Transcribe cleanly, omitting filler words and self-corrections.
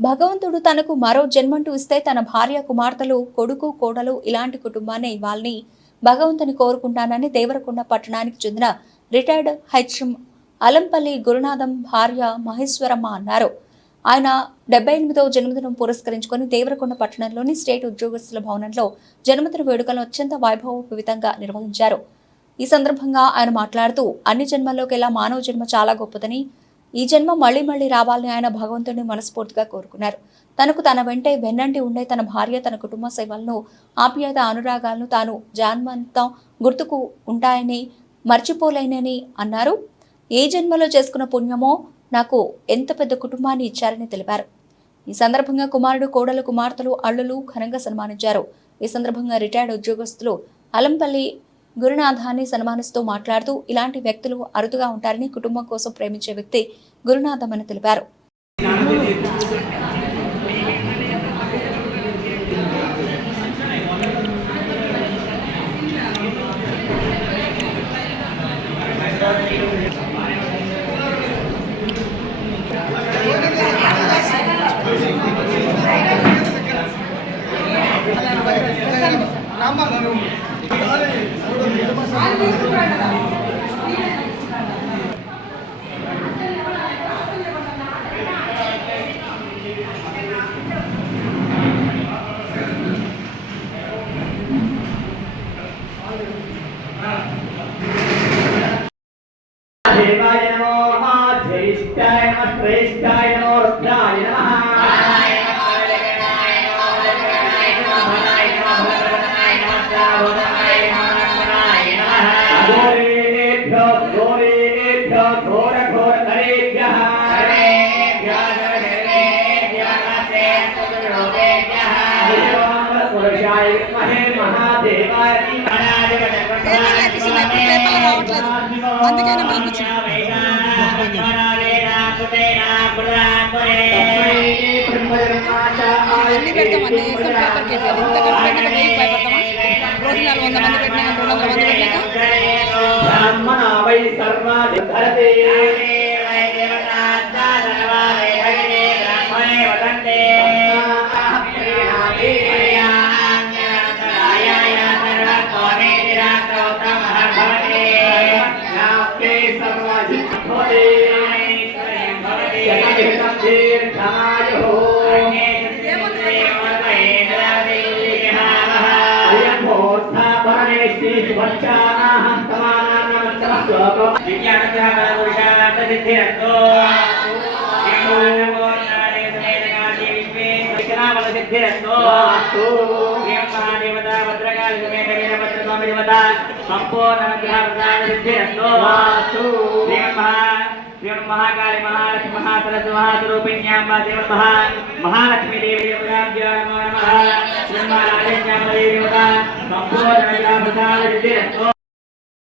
భగవంతుడు తనకు మరో జన్మంటూ ఇస్తే తన భార్య, కుమార్తెలు, కొడుకు, కోడలు ఇలాంటి కుటుంబాన్ని ఇవ్వాలని భగవంతుని కోరుకుంటానని దేవరకొండ పట్టణానికి చెందిన రిటైర్డ్ హెచ్ఎం అలంపల్లి గురునాథం భార్య మహేశ్వరమ్మ అన్నారు. ఆయన 78వ జన్మదినం పురస్కరించుకొని దేవరకొండ పట్టణంలోని స్టేట్ ఉద్యోగస్తుల భవనంలో జన్మదిన వేడుకలను అత్యంత వైభవోపేతంగా నిర్వహించారు. ఈ సందర్భంగా ఆయన మాట్లాడుతూ అన్ని జన్మల్లోకెల్లా మానవ జన్మ చాలా గొప్పదని, ఈ జన్మ మళ్లీ మళ్లీ రావాలని ఆయన భగవంతుడిని మనస్ఫూర్తిగా కోరుకున్నారు. తనకు తన వెంటే వెన్నంటి ఉండే తన భార్య, తన కుటుంబ సేవలను, ఆప్యాయత, అనురాగాలను తాను జన్మంతం గుర్తుకు ఉంటాయని, మర్చిపోలేనని అన్నారు. ఏ జన్మలో చేసుకున్న పుణ్యమో నాకు ఎంత పెద్ద కుటుంబాన్ని ఇచ్చారని తెలిపారు. ఈ సందర్భంగా కుమారుడు, కోడలు, కుమార్తెలు, అల్లులు ఘనంగా సన్మానించారు. ఈ సందర్భంగా రిటైర్డ్ ఉద్యోగస్తులు అలంపల్లి గురునాథాన్ని సన్మానిస్తూ మాట్లాడుతూ ఇలాంటి వ్యక్తులు అరుదుగా ఉంటారని, కుటుంబం కోసం ప్రేమించే వ్యక్తి గురునాథం అని తెలిపారు. देवाय नमः ज्येष्ठाय नमः श्रेष्ठाय नमः रुद्राय नमः అందుకైనా పిలిపించు అన్ని పెడతాం. అన్ని చేస్తాం. పేపర్కి ఎంత ఖర్చు పెట్టినా వెయ్యి భయపడతామా? రోజు 400 మంది పెట్టినా 200 మంది పెట్టినాక महाकाली महालक्ष्मी महासरस्वती महास्वरूपिण्यां महालक्ष्मी देवी नमः।